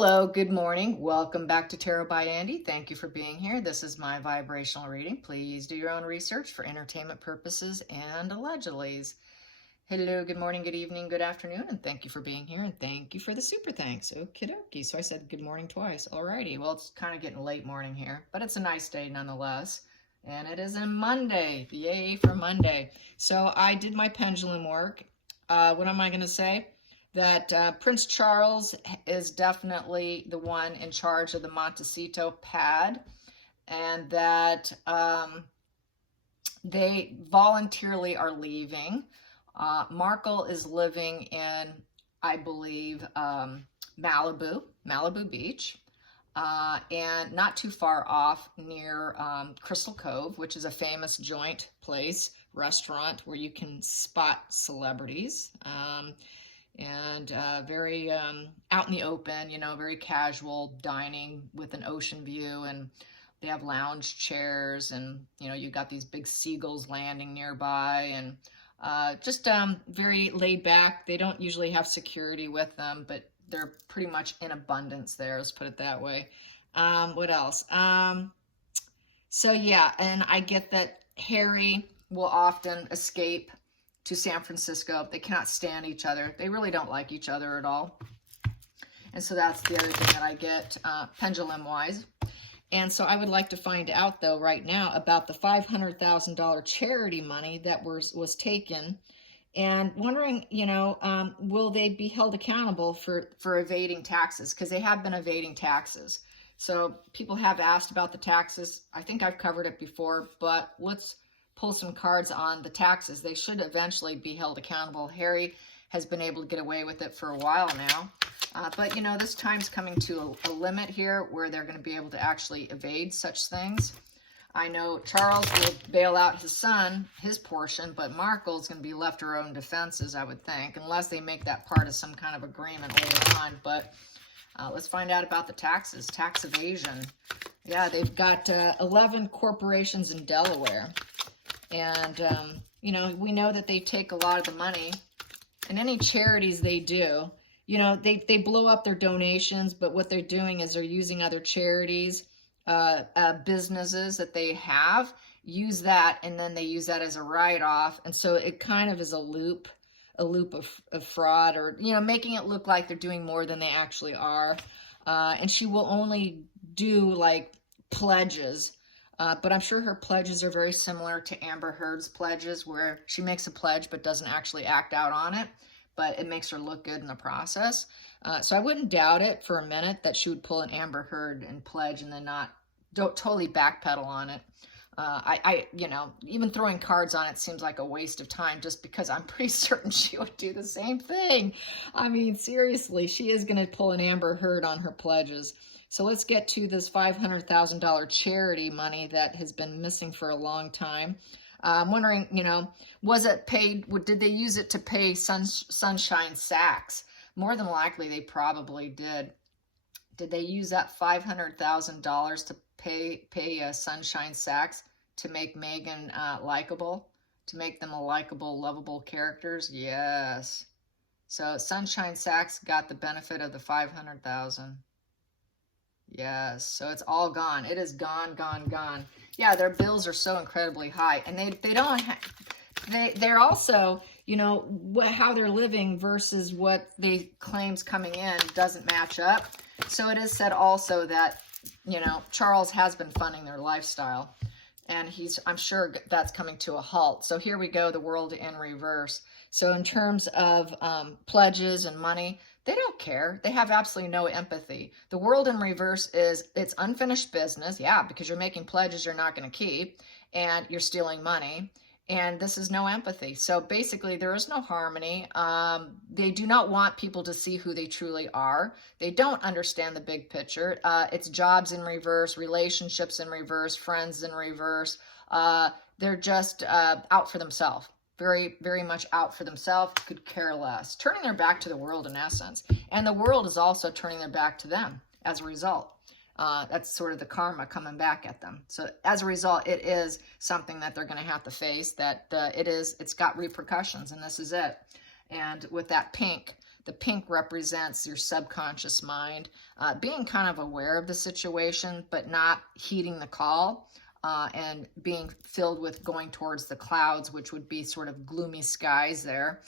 Hello, good morning. Welcome back to Tarot by Andy. Thank you for being here. This is my vibrational reading. Please do your own research for entertainment purposes and allegedlys. Hello, good morning, good evening, good afternoon, and thank you for being here, and thank you for the super thanks. Okie dokie. So I said good morning twice. Alrighty, well, it's kind of getting late morning here, but it's a nice day nonetheless. And it is a Monday. Yay for Monday. So I did my pendulum work. What am I going to say? That Prince Charles is definitely the one in charge of the Montecito pad, and that they voluntarily are leaving. Markle is living in, I believe, Malibu Beach, and not too far off near Crystal Cove, which is a famous joint place, restaurant where you can spot celebrities. And very out in the open, you know, very casual dining with an ocean view, and they have lounge chairs, and, you know, you got these big seagulls landing nearby, and just very laid back. They don't usually have security with them, but they're pretty much in abundance there, let's put it that way. What else? So yeah, and I get that Harry will often escape to San Francisco. They cannot stand each other. They really don't like each other at all. And so that's the other thing that I get pendulum-wise. And so I would like to find out, though, right now about the $500,000 charity money that was taken, and wondering, you know, will they be held accountable for evading taxes? Because they have been evading taxes. So people have asked about the taxes. I think I've covered it before, but let's pull some cards on the taxes. They should eventually be held accountable. Harry has been able to get away with it for a while now. But, you know, this time's coming to a limit here where they're going to be able to actually evade such things. I know Charles will bail out his son, his portion, but Markle's going to be left to her own defenses, I would think, unless they make that part of some kind of agreement later on. But let's find out about the taxes, tax evasion. Yeah, they've got 11 corporations in Delaware. And, you know, we know that they take a lot of the money, and any charities they do, you know, they blow up their donations, but what they're doing is they're using other charities, businesses that they have, use that, and then they use that as a write-off. And so it kind of is a loop of fraud, or, you know, making it look like they're doing more than they actually are. And she will only do, like, pledges. But I'm sure her pledges are very similar to Amber Heard's pledges, where she makes a pledge but doesn't actually act out on it, but it makes her look good in the process. So I wouldn't doubt it for a minute that she would pull an Amber Heard and pledge and then don't totally backpedal on it. You know, even throwing cards on it seems like a waste of time, just because I'm pretty certain she would do the same thing. I mean, seriously, she is going to pull an Amber Heard on her pledges. So let's get to this $500,000 charity money that has been missing for a long time. I'm wondering, you know, was it paid? Did they use it to pay Sunshine Sachs? More than likely, they probably did. Did they use that $500,000 to pay Sunshine Sachs to make Meghan likable, to make them a likable, lovable characters? Yes. So Sunshine Sachs got the benefit of the $500,000. Yes, so it's all gone. It is gone, gone, gone. Yeah, their bills are so incredibly high, and they don't. They're also, you know, how they're living versus what they claims coming in doesn't match up. So it is said also that, you know, Charles has been funding their lifestyle, and I'm sure that's coming to a halt. So here we go, the world in reverse. So in terms of pledges and money, they don't care. They have absolutely no empathy. The world in reverse is, it's unfinished business. Yeah, because you're making pledges you're not going to keep, and you're stealing money. And this is no empathy. So basically, there is no harmony. They do not want people to see who they truly are. They don't understand the big picture. It's jobs in reverse, relationships in reverse, friends in reverse. They're just out for themselves. Very, very much out for themselves, could care less. Turning their back to the world, in essence. And the world is also turning their back to them as a result. That's sort of the karma coming back at them. So as a result, it is something that they're going to have to face, that it's got repercussions, and this is it. And with that pink, The pink represents your subconscious mind, being kind of aware of the situation, but not heeding the call, and being filled with going towards the clouds, which would be sort of gloomy skies there,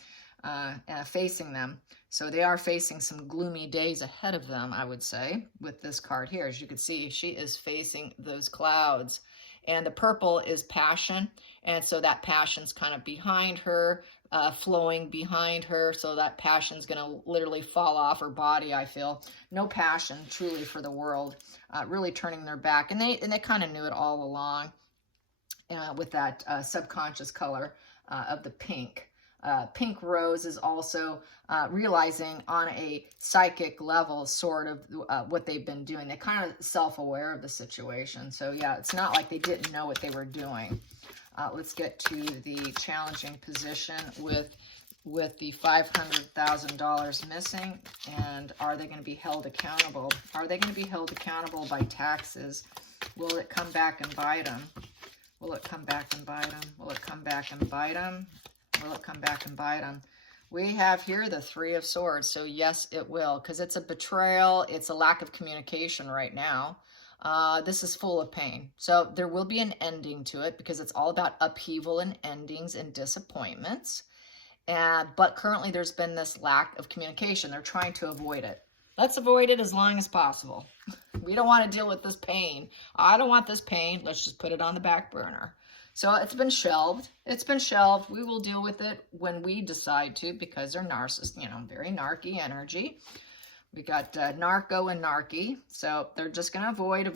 facing them. So they are facing some gloomy days ahead of them, I would say, with this card here. As you can see, she is facing those clouds. And the purple is passion, and so that passion's kind of behind her, flowing behind her, so that passion's going to literally fall off her body, I feel. No passion, truly, for the world, really turning their back. And they kind of knew it all along with that subconscious color of the pink. Pink rose is also realizing on a psychic level sort of what they've been doing. They're kind of self-aware of the situation. So yeah, it's not like they didn't know what they were doing. Let's get to the challenging position with the $500,000 missing. And are they going to be held accountable? Are they going to be held accountable by taxes? Will it come back and bite them? Will it come back and bite them? Will it come back and bite them? Will it come back and bite them? We have here the Three of Swords. So yes, it will, because it's a betrayal. It's a lack of communication right now. This is full of pain. So there will be an ending to it, because it's all about upheaval and endings and disappointments. But currently there's been this lack of communication. They're trying to avoid it. Let's avoid it as long as possible. We don't want to deal with this pain. I don't want this pain. Let's just put it on the back burner. So it's been shelved. It's been shelved. We will deal with it when we decide to, because they're narcissists, very narky energy. We got narco and narky. So they're just going to avoid.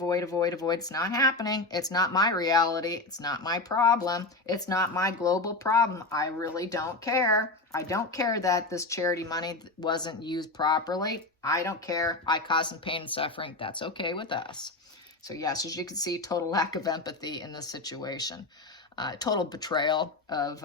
It's not happening. It's not my reality. It's not my problem. It's not my global problem. I really don't care. I don't care that this charity money wasn't used properly. I don't care. I caused some pain and suffering. That's okay with us. So yes, as you can see, total lack of empathy in this situation. Total betrayal of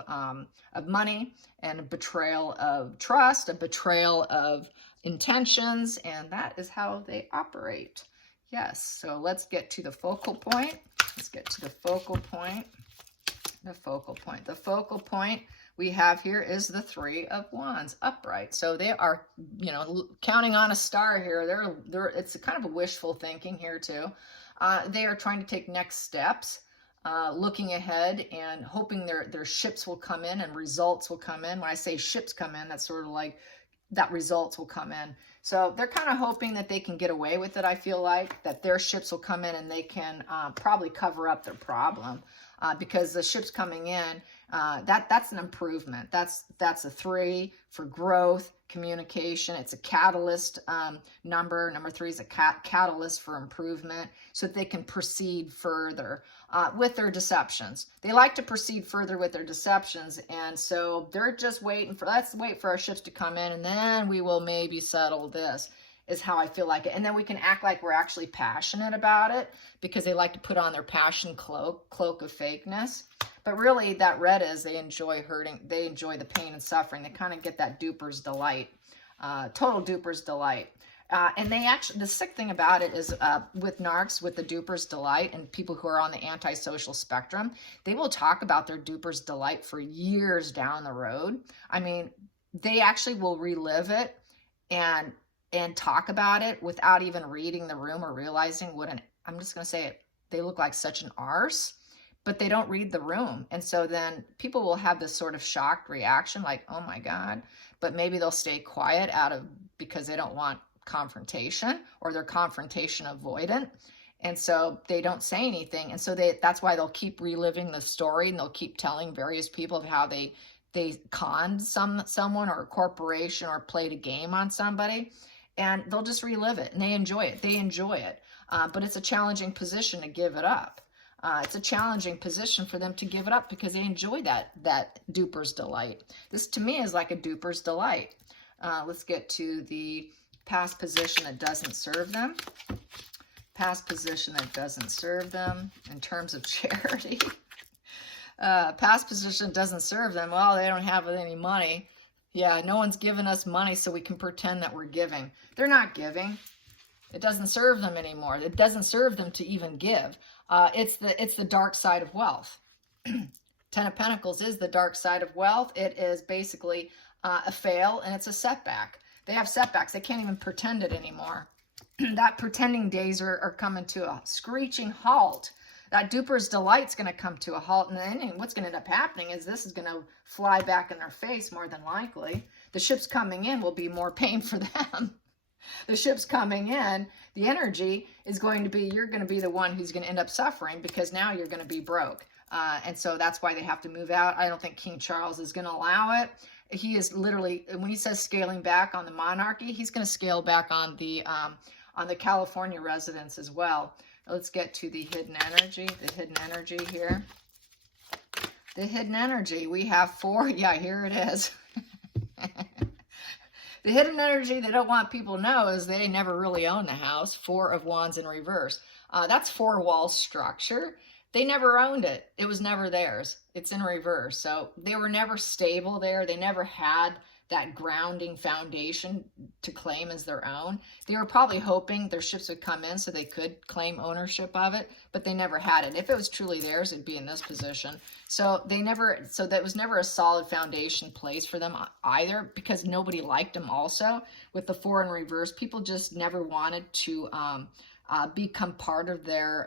money, and a betrayal of trust, a betrayal of intentions, and that is how they operate. Yes, so let's get to the focal point. Let's get to the focal point. The focal point. The focal point we have here is the Three of Wands upright. So they are, counting on a star here. It's a kind of a wishful thinking here too. They are trying to take next steps, looking ahead and hoping their ships will come in and results will come in. When I say ships come in, that's sort of like that results will come in. So they're kind of hoping that they can get away with it, I feel like, that their ships will come in and they can probably cover up their problem, because the ships coming in, that's an improvement. That's a 3 for growth, communication. It's a catalyst number. Number 3 is a catalyst for improvement, so that they can proceed further with their deceptions. They like to proceed further with their deceptions, and so they're just waiting for, let's wait for our ships to come in, and then we will maybe settle this, is how I feel like it. And then we can act like we're actually passionate about it, because they like to put on their passion cloak of fakeness. But really, that red is they enjoy hurting. They enjoy the pain and suffering. They kind of get that duper's delight, total duper's delight. And they actually, the sick thing about it is with narcs, with the duper's delight, and people who are on the antisocial spectrum, they will talk about their duper's delight for years down the road. I mean, they actually will relive it and talk about it without even reading the room or realizing what I'm just going to say it, they look like such an arse, but they don't read the room. And so then people will have this sort of shocked reaction, like, oh my God, but maybe they'll stay quiet because they don't want confrontation, or they're confrontation avoidant. And so they don't say anything. And so that's why they'll keep reliving the story, and they'll keep telling various people of how they conned someone or a corporation or played a game on somebody, and they'll just relive it, and they enjoy it. But it's a challenging position to give it up. It's a challenging position for them to give it up, because they enjoy that duper's delight. This to me is like a duper's delight. Let's get to the past position that doesn't serve them. Past position that doesn't serve them in terms of charity. Past position doesn't serve them. Well, they don't have any money. Yeah, no one's giving us money, so we can pretend that we're giving. They're not giving. It doesn't serve them anymore. It doesn't serve them to even give. It's the dark side of wealth. Ten of Pentacles is the dark side of wealth. It is basically a fail, and it's a setback. They have setbacks. They can't even pretend it anymore. That pretending days are coming to a screeching halt. That Duper's Delight's going to come to a halt. And then what's going to end up happening is this is going to fly back in their face more than likely. The ships coming in will be more pain for them. The ships coming in, the energy is going to be, you're going to be the one who's going to end up suffering because now you're going to be broke. And so that's why they have to move out. I don't think King Charles is going to allow it. He is literally, when he says scaling back on the monarchy, he's going to scale back on the California residents as well. Let's get to the hidden energy here. The hidden energy, we have 4. Yeah, here it is. The hidden energy they don't want people to know is they never really owned the house. 4 of Wands in reverse. That's 4-wall structure. They never owned it. It was never theirs. It's in reverse. So they were never stable there. They never had that grounding foundation to claim as their own. They were probably hoping their ships would come in so they could claim ownership of it, but they never had it. If it was truly theirs, it'd be in this position. So that was never a solid foundation place for them either, because nobody liked them also. With the 4 in reverse, people just never wanted to become part of their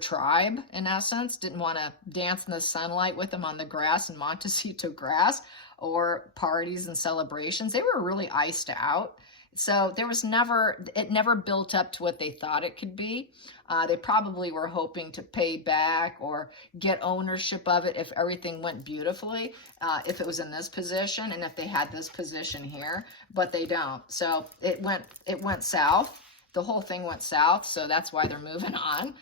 tribe, in essence. Didn't want to dance in the sunlight with them on the grass in Montecito grass, or parties and celebrations. They were really iced out. So it never built up to what they thought it could be. They probably were hoping to pay back or get ownership of it if everything went beautifully, if it was in this position and if they had this position here, but they don't. So it went south. The whole thing went south, so that's why they're moving on.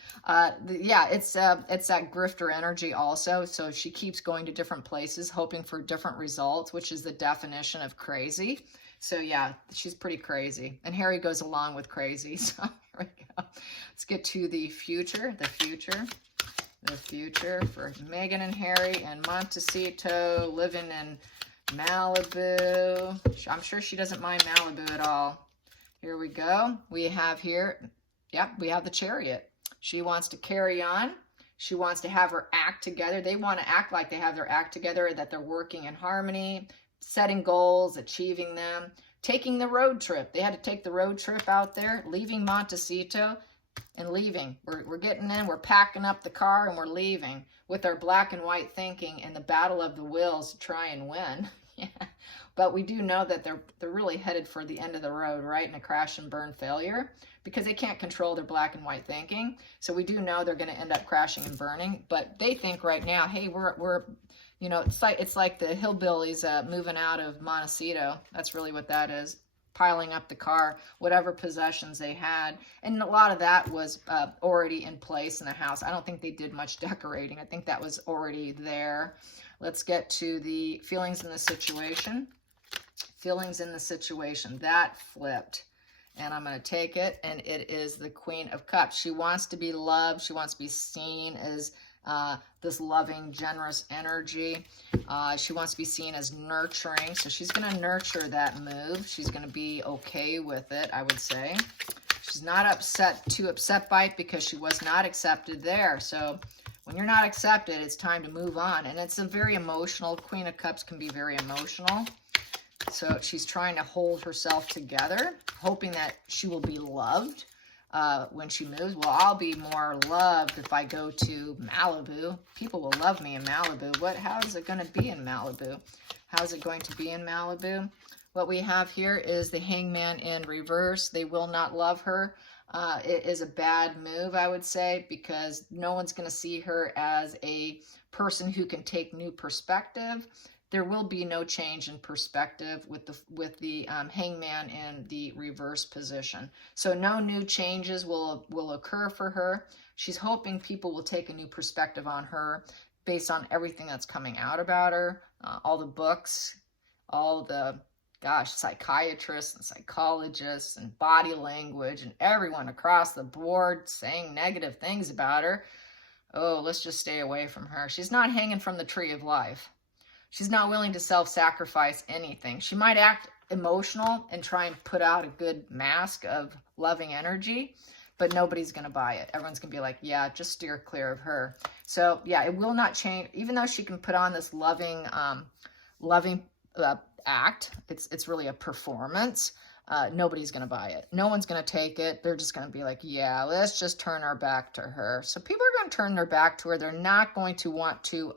Yeah, it's that grifter energy also. So she keeps going to different places, hoping for different results, which is the definition of crazy. So yeah, she's pretty crazy. And Harry goes along with crazy. So here we go. Let's get to the future. The future for Meghan and Harry and Montecito, living in Malibu. I'm sure she doesn't mind Malibu at all. Here we go. We have here, we have the Chariot. She wants to carry on. She wants to have her act together. They want to act like they have their act together, that they're working in harmony, setting goals, achieving them, taking the road trip. They had to take the road trip out there, leaving Montecito and leaving. We're getting in, we're packing up the car and we're leaving with our black and white thinking and the battle of the wills to try and win. Yeah. But we do know that they're really headed for the end of the road, right? In a crash and burn failure, because they can't control their black and white thinking. So we do know they're going to end up crashing and burning. But they think right now, hey, we're you know, it's like the hillbillies moving out of Montecito. That's really what that is. Piling up the car, whatever possessions they had. And a lot of that was already in place in the house. I don't think they did much decorating. I think that was already there. Let's get to the feelings in the situation. Feelings in the situation. That flipped. And I'm going to take it, and it is the Queen of Cups. She wants to be loved. She wants to be seen as this loving, generous energy. She wants to be seen as nurturing. So she's going to nurture that move. She's going to be okay with it, I would say. She's not too upset by it because she was not accepted there. So when you're not accepted, it's time to move on. And it's a very emotional, Queen of Cups can be very emotional. So she's trying to hold herself together, hoping that she will be loved when she moves. Well, I'll be more loved if I go to Malibu. People will love me in Malibu. How is it going to be in Malibu? How is it going to be in Malibu? What we have here is the Hangman in reverse. They will not love her. It is a bad move, I would say, because no one's going to see her as a person who can take new perspective. There will be no change in perspective with the Hangman in the reverse position. So no new changes will occur for her. She's hoping people will take a new perspective on her based on everything that's coming out about her, all the books, all the psychiatrists and psychologists and body language and everyone across the board saying negative things about her. Oh, let's just stay away from her. She's not hanging from the tree of life. She's not willing to self-sacrifice anything. She might act emotional and try and put out a good mask of loving energy, but nobody's going to buy it. Everyone's going to be like, yeah, just steer clear of her. So yeah, it will not change. Even though she can put on this loving act. It's really a performance. Nobody's going to buy it. No one's going to take it. They're just going to be like, yeah, let's just turn our back to her. So people are going to turn their back to her. They're not going to want to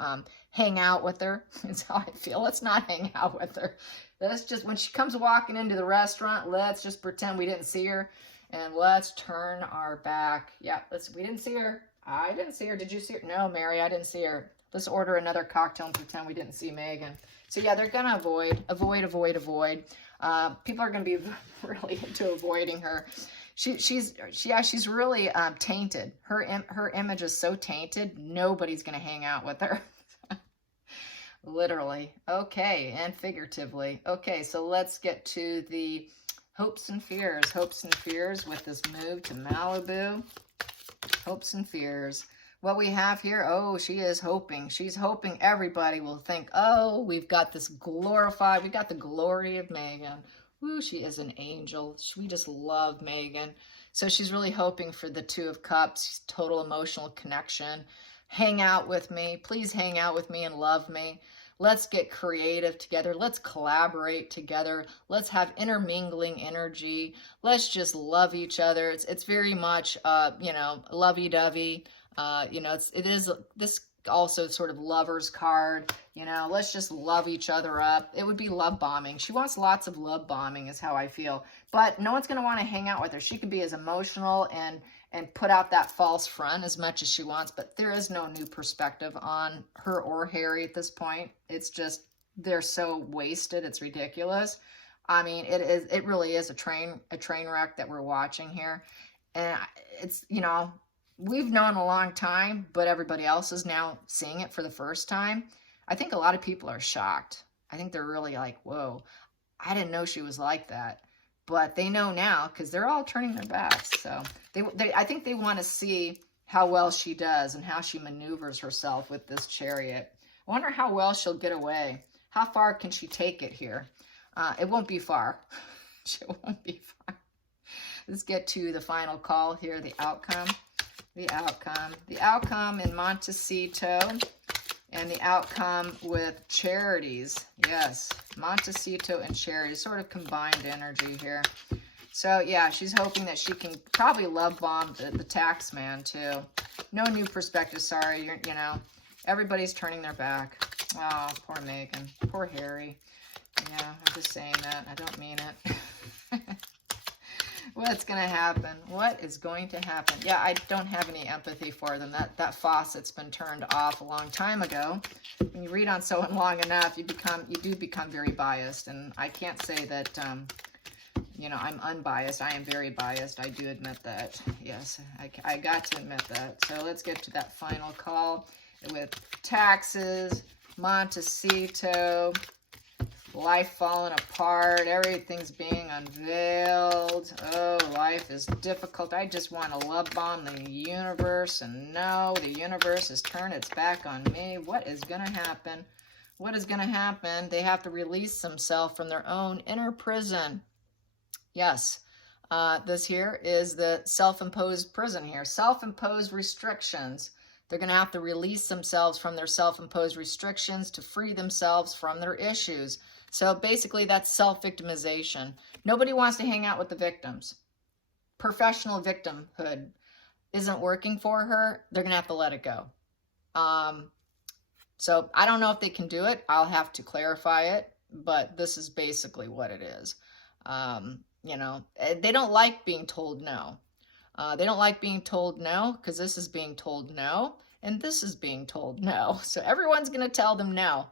hang out with her. That's how I feel. Let's not hang out with her. Let's just, when she comes walking into the restaurant, let's just pretend we didn't see her and let's turn our back. Yeah, we didn't see her. I didn't see her. Did you see her? No, Mary, I didn't see her. Let's order another cocktail and pretend we didn't see Megan. So yeah, they're going to avoid. People are going to be really into avoiding her. She's really tainted. Her image is so tainted, nobody's going to hang out with her. Literally. Okay, and figuratively. Okay, so let's get to the hopes and fears. Hopes and fears with this move to Malibu. Hopes and fears. What we have here, oh, she is hoping. She's hoping everybody will think, oh, we've got this glorified, we got the glory of Megan. Ooh, she is an angel. We just love Megan. So she's really hoping for the Two of Cups, total emotional connection. Hang out with me. Please hang out with me and love me. Let's get creative together. Let's collaborate together. Let's have intermingling energy. Let's just love each other. It's very much, lovey-dovey. It is this also sort of lover's card. Let's just love each other up. It would be love bombing. She wants lots of love bombing is how I feel. But no one's going to want to hang out with her. She can be as emotional and put out that false front as much as she wants. But there is no new perspective on her or Harry at this point. It's just they're so wasted. It's ridiculous. I mean, it really is a train wreck that we're watching here. And it's, we've known a long time, but everybody else is now seeing it for the first time. I think a lot of people are shocked. I think they're really like, whoa, I didn't know she was like that. But they know now because they're all turning their backs. So I think they want to see how well she does and how she maneuvers herself with this Chariot. I wonder how well she'll get away. How far can she take it here? It won't be far. It won't be far. Let's get to the final call here, the outcome. The outcome in Montecito, and the outcome with Charities. Yes, Montecito and Charities, sort of combined energy here. So yeah, she's hoping that she can probably love bomb the tax man too. No new perspective, sorry, everybody's turning their back. Oh, poor Megan, poor Harry. Yeah, I'm just saying that, I don't mean it. What's going to happen? What is going to happen? Yeah, I don't have any empathy for them. That faucet's been turned off a long time ago. When you read on someone long enough, you do become very biased. And I can't say that, I'm unbiased. I am very biased. I do admit that. Yes, I got to admit that. So let's get to that final call with taxes, Montecito, life falling apart, everything's being unveiled. Oh, life is difficult. I just want to love bomb the universe, and no, the universe has turned its back on me. What is going to happen? What is going to happen? They have to release themselves from their own inner prison. Yes, this here is the self-imposed prison here. Self-imposed restrictions. They're going to have to release themselves from their self-imposed restrictions to free themselves from their issues. So basically that's self-victimization. Nobody wants to hang out with the victims. Professional victimhood isn't working for her. They're going to have to let it go. So I don't know if they can do it. I'll have to clarify it, but this is basically what it is. They don't like being told no. They don't like being told no because this is being told no, and this is being told no. So everyone's going to tell them no.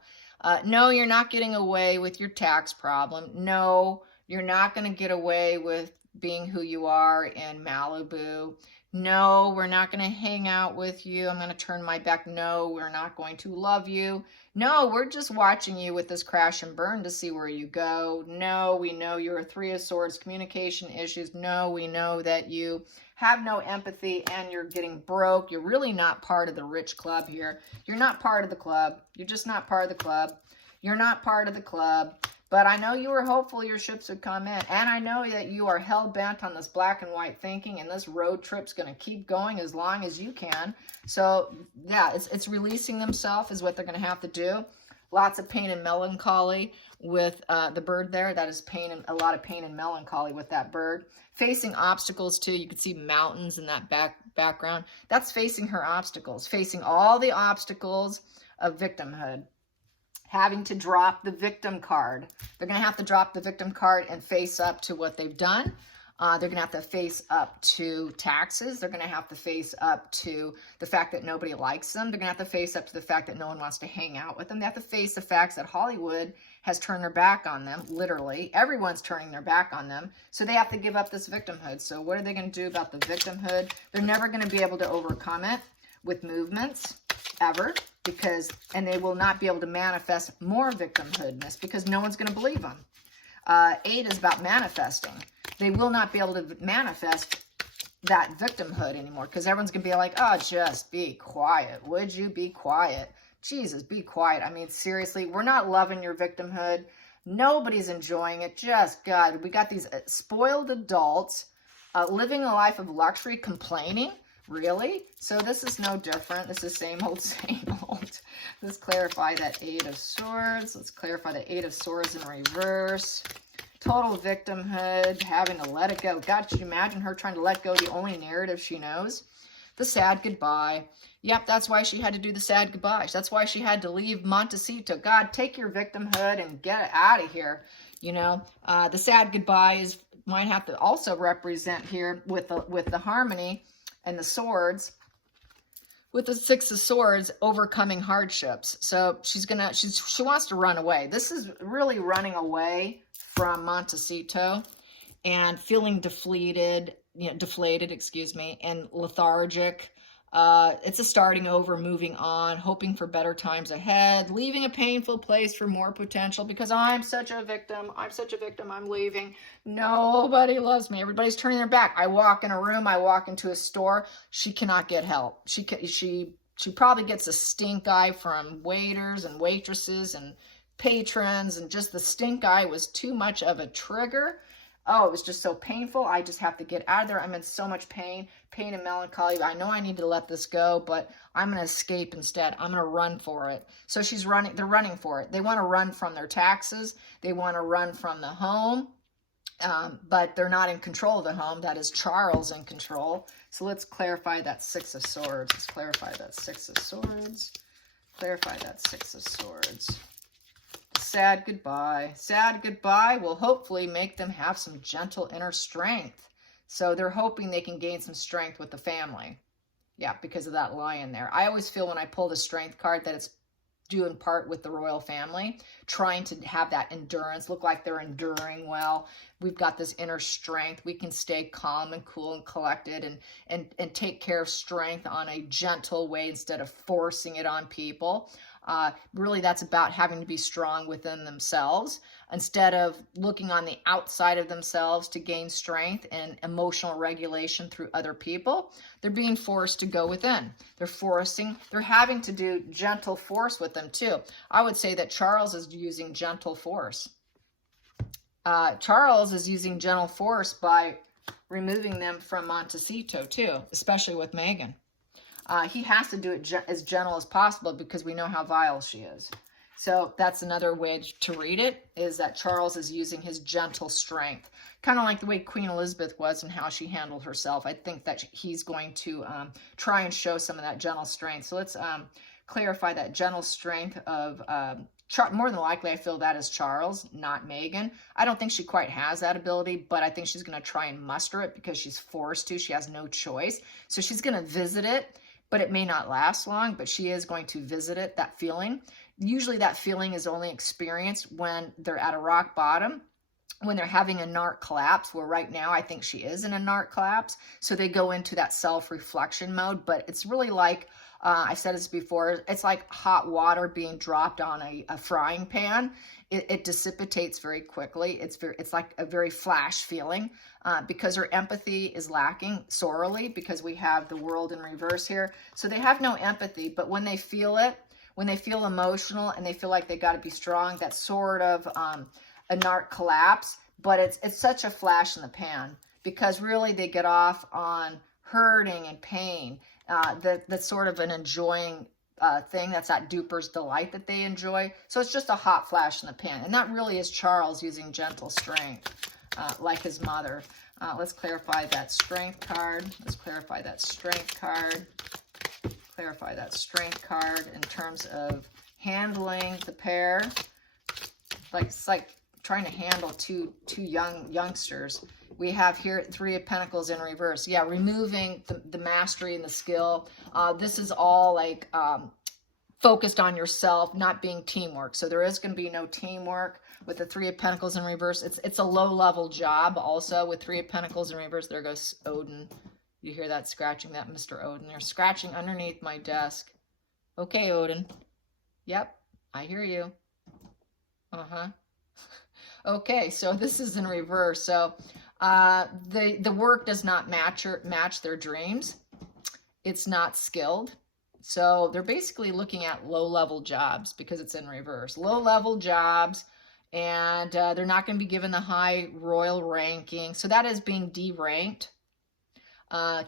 No, you're not getting away with your tax problem. No, you're not going to get away with being who you are in Malibu. No, we're not going to hang out with you. I'm going to turn my back. No, we're not going to love you. No, we're just watching you with this crash and burn to see where you go. No, we know you're a Three of Swords, communication issues. No, we know that you have no empathy and you're getting broke. You're really not part of the rich club here. You're not part of the club. You're just not part of the club. You're not part of the club. But I know you were hopeful your ships would come in. And I know that you are hell-bent on this black and white thinking, and this road trip's going to keep going as long as you can. So, yeah, it's releasing themselves is what they're going to have to do. Lots of pain and melancholy. with the bird there. That is pain and a lot of pain and melancholy with that bird. Facing obstacles too. You can see mountains in that background. That's facing her obstacles, facing all the obstacles of victimhood. Having to drop the victim card. They're going to have to drop the victim card and face up to what they've done. They're going to have to face up to taxes. They're going to have to face up to the fact that nobody likes them. They're going to have to face up to the fact that no one wants to hang out with them. They have to face the facts that Hollywood has turned their back on them, literally. Everyone's turning their back on them. So they have to give up this victimhood. So what are they going to do about the victimhood? They're never going to be able to overcome it with movements, ever, and they will not be able to manifest more victimhoodness because no one's going to believe them. 8 is about manifesting. They will not be able to manifest that victimhood anymore because everyone's going to be like, oh, just be quiet. Would you be quiet? Jesus, be quiet. I mean, seriously, we're not loving your victimhood. Nobody's enjoying it. Just, God, we got these spoiled adults living a life of luxury, complaining. Really? So this is no different. This is same old, same old. Let's clarify that 8 of Swords. Let's clarify the 8 of Swords in reverse. Total victimhood, having to let it go. God, could you imagine her trying to let go the only narrative she knows? The sad goodbye. Yep, that's why she had to do the sad goodbyes. That's why she had to leave Montecito. God, take your victimhood and get it out of here. You know, the sad goodbyes might have to also represent here with the harmony and the swords, with the 6 of Swords, overcoming hardships. So she wants to run away. This is really running away from Montecito and feeling deflated, and lethargic. It's a starting over, moving on, hoping for better times ahead, leaving a painful place for more potential because I'm such a victim. I'm leaving. Nobody loves me. Everybody's turning their back. I walk in a room. I walk into a store. She cannot get help. She probably gets a stink eye from waiters and waitresses and patrons, and just the stink eye was too much of a trigger. Oh, it was just so painful. I just have to get out of there. I'm in so much pain and melancholy. I know I need to let this go, but I'm going to escape instead. I'm going to run for it. So they're running for it. They want to run from their taxes. They want to run from the home, but they're not in control of the home. That is Charles in control. So let's clarify that 6 of Swords. Let's clarify that 6 of Swords. Clarify that 6 of Swords. Sad goodbye. Sad goodbye will hopefully make them have some gentle inner strength. So they're hoping they can gain some strength with the family. Yeah, because of that lion there. I always feel when I pull the strength card that it's due in part with the royal family, trying to have that endurance, look like they're enduring well. We've got this inner strength. We can stay calm and cool and collected and take care of strength on a gentle way instead of forcing it on people. Really, that's about having to be strong within themselves instead of looking on the outside of themselves to gain strength and emotional regulation through other people. They're being forced to go within. They're having to do gentle force with them too. I would say that Charles is using gentle force. Charles is using gentle force by removing them from Montecito too, especially with Meghan. He has to do it as gentle as possible because we know how vile she is. So that's another way to read it, is that Charles is using his gentle strength, kind of like the way Queen Elizabeth was and how she handled herself. I think that he's going to try and show some of that gentle strength. So let's clarify that gentle strength of, more than likely, I feel that is Charles, not Meghan. I don't think she quite has that ability, but I think she's going to try and muster it because she's forced to. She has no choice. So she's going to visit it. But it may not last long, but she is going to visit it, that feeling. Usually that feeling is only experienced when they're at a rock bottom, when they're having a narc collapse, where right now I think she is in a narc collapse. So they go into that self-reflection mode, but it's really like, I said this before, it's like hot water being dropped on a frying pan. It dissipates very quickly. It's like a very flash feeling because her empathy is lacking sorely because we have the world in reverse here. So they have no empathy, but when they feel it, when they feel emotional and they feel like they got to be strong, that's sort of a narc collapse, but it's such a flash in the pan because really they get off on hurting and pain. That's sort of an enjoying thing. That's that duper's delight that they enjoy. So it's just a hot flash in the pan. And that really is Charles using gentle strength, like his mother. Let's clarify that strength card. Let's clarify that strength card. Clarify that strength card in terms of handling the pair. It's like trying to handle two youngsters. We have here 3 of Pentacles in reverse. Yeah, removing the mastery and the skill. This is all like focused on yourself, not being teamwork. So there is going to be no teamwork with the 3 of Pentacles in reverse. It's a low-level job also with 3 of Pentacles in reverse. There goes Odin. You hear that scratching, that Mr. Odin. They're scratching underneath my desk. Okay, Odin. Yep, I hear you. Uh-huh. Okay, so this is in reverse. So the work does not match their dreams. It's not skilled. So they're basically looking at low-level jobs because it's in reverse. Low-level jobs, and they're not going to be given the high royal ranking. So that is being deranked,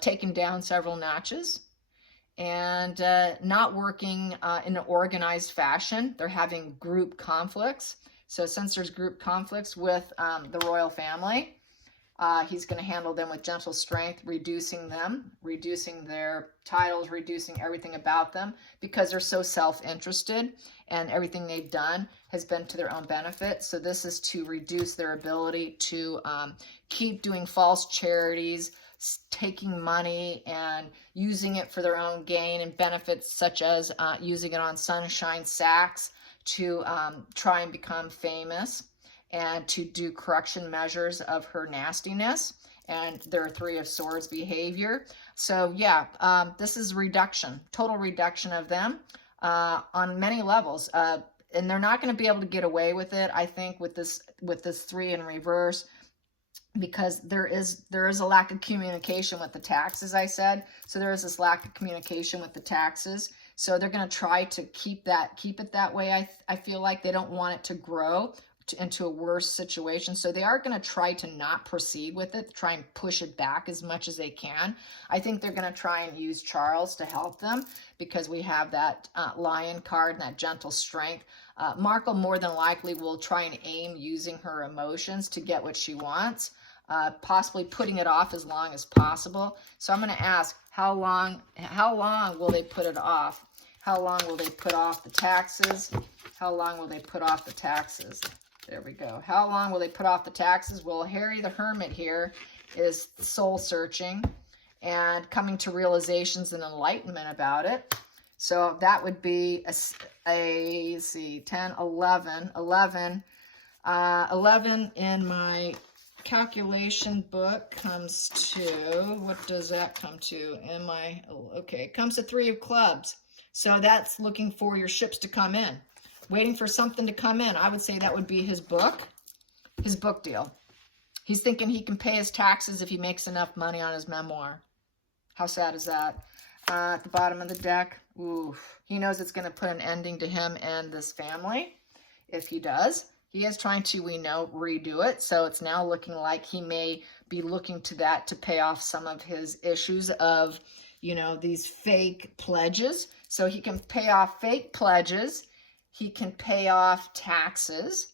taken down several notches, and not working in an organized fashion. They're having group conflicts. So since there's group conflicts with the royal family, he's going to handle them with gentle strength, reducing them, reducing their titles, reducing everything about them because they're so self-interested and everything they've done has been to their own benefit. So this is to reduce their ability to keep doing false charities, taking money and using it for their own gain and benefits, such as using it on Sunshine Sachs to try and become famous and to do correction measures of her nastiness and their 3 of Swords behavior. So yeah, this is reduction, total reduction of them on many levels. And they're not going to be able to get away with it, I think, with this 3 in reverse, because there is a lack of communication with the taxes, I said. So there is this lack of communication with the taxes. So they're going to try to keep it that way. I feel like they don't want it to grow into a worse situation. So they are going to try to not proceed with it, try and push it back as much as they can. I think they're going to try and use Charles to help them because we have that Lion card and that gentle strength. Markle more than likely will try and aim using her emotions to get what she wants, possibly putting it off as long as possible. So I'm going to ask, how long will they put it off? How long will they put off the taxes? How long will they put off the taxes? There we go. How long will they put off the taxes? Well, Harry the Hermit here is soul searching and coming to realizations and enlightenment about it. So that would be let's see, 10, 11 in my calculation book comes to, what does that come to? Okay, it comes to 3 of clubs. So that's looking for your ships to come in, waiting for something to come in. I would say that would be his book deal. He's thinking he can pay his taxes if he makes enough money on his memoir. How sad is that? At the bottom of the deck, oof. He knows it's going to put an ending to him and this family if he does. He is trying to, we know, redo it. So it's now looking like he may be looking to that to pay off some of his issues of, you know, these fake pledges. So he can pay off fake pledges. He can pay off taxes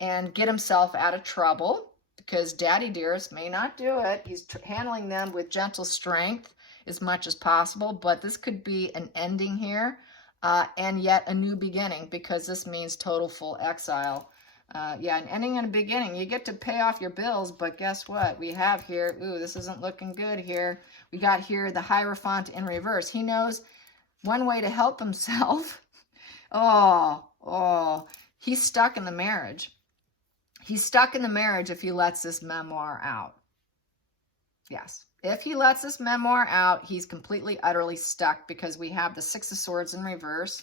and get himself out of trouble because Daddy Dearest may not do it. He's handling them with gentle strength as much as possible. But this could be an ending here and yet a new beginning because this means total full exile. Yeah, an ending and a beginning. You get to pay off your bills, but guess what? We have here, ooh, this isn't looking good here. We got here the Hierophant in reverse. He knows one way to help himself. He's stuck in the marriage. He's stuck in the marriage if he lets this memoir out. Yes. If he lets this memoir out, he's completely, utterly stuck because we have the 6 of Swords in reverse.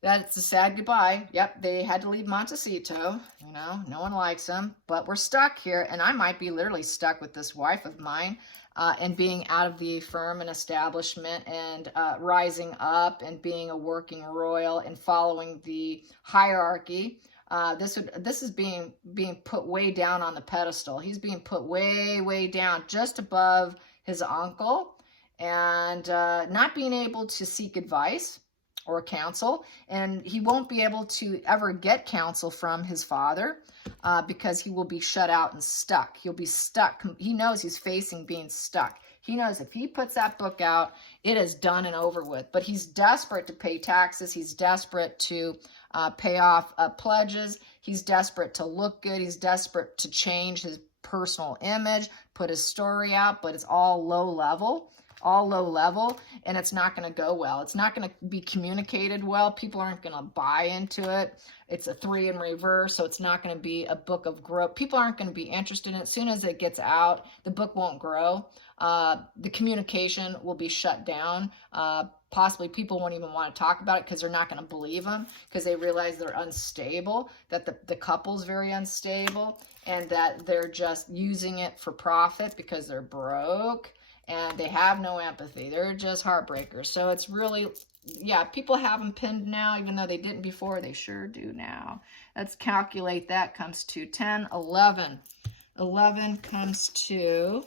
That's a sad goodbye. Yep, they had to leave Montecito. You know, no one likes him. But we're stuck here, and I might be literally stuck with this wife of mine and being out of the firm and establishment and rising up and being a working royal and following the hierarchy. This is being put way down on the pedestal. He's being put way, way down, just above his uncle and not being able to seek advice or counsel, and he won't be able to ever get counsel from his father because he will be shut out and stuck. He'll be stuck. He knows he's facing being stuck. He knows if he puts that book out, it is done and over with. But he's desperate to pay taxes. He's desperate to pay off pledges. He's desperate to look good. He's desperate to change his personal image, put his story out, but it's all low level, and it's not going to go well. It's not going to be communicated well. People aren't going to buy into it. It's a 3 in reverse, so it's not going to be a book of growth. People aren't going to be interested in it. As soon as it gets out, the book won't grow. The communication will be shut down. Possibly people won't even want to talk about it because they're not going to believe them, because they realize they're unstable, that the couple's very unstable, and that they're just using it for profit because they're broke and they have no empathy. They're just heartbreakers. So it's really, yeah, people have them pinned now, even though they didn't before. They sure do now. Let's calculate that. Comes to 10, 11. 11 comes to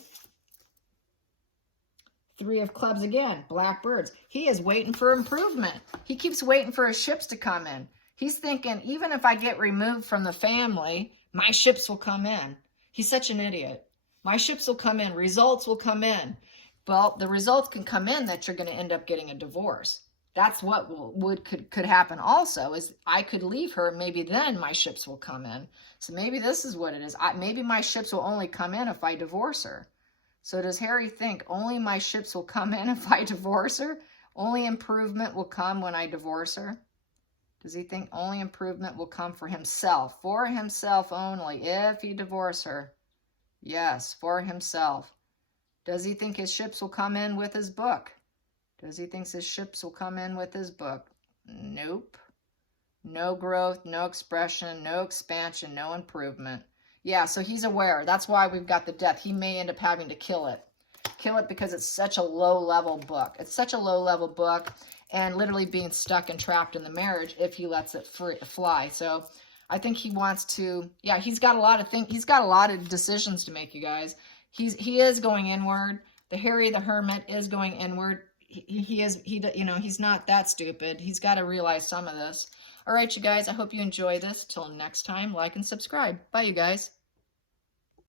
3 of clubs again, blackbirds. He is waiting for improvement. He keeps waiting for his ships to come in. He's thinking, even if I get removed from the family, my ships will come in. He's such an idiot. My ships will come in. Results will come in. Well, the results can come in that you're going to end up getting a divorce. That's what could happen also, is I could leave her. Maybe then my ships will come in. So maybe this is what it is. Maybe my ships will only come in if I divorce her. So does Harry think only my ships will come in if I divorce her? Only improvement will come when I divorce her? Does he think only improvement will come for himself only, if he divorces her? Yes, for himself. Does he think his ships will come in with his book? Does he think his ships will come in with his book? Nope. No growth, no expression, no expansion, no improvement. Yeah, so he's aware. That's why we've got the death. He may end up having to kill it. Kill it because it's such a low-level book. It's such a low-level book, and literally being stuck and trapped in the marriage if he lets it fly. So I think he wants to, yeah, he's got a lot of things. He's got a lot of decisions to make, you guys. He is going inward. The Harry the Hermit is going inward. He's not that stupid. He's got to realize some of this. All right, you guys, I hope you enjoy this. Till next time, like and subscribe. Bye, you guys.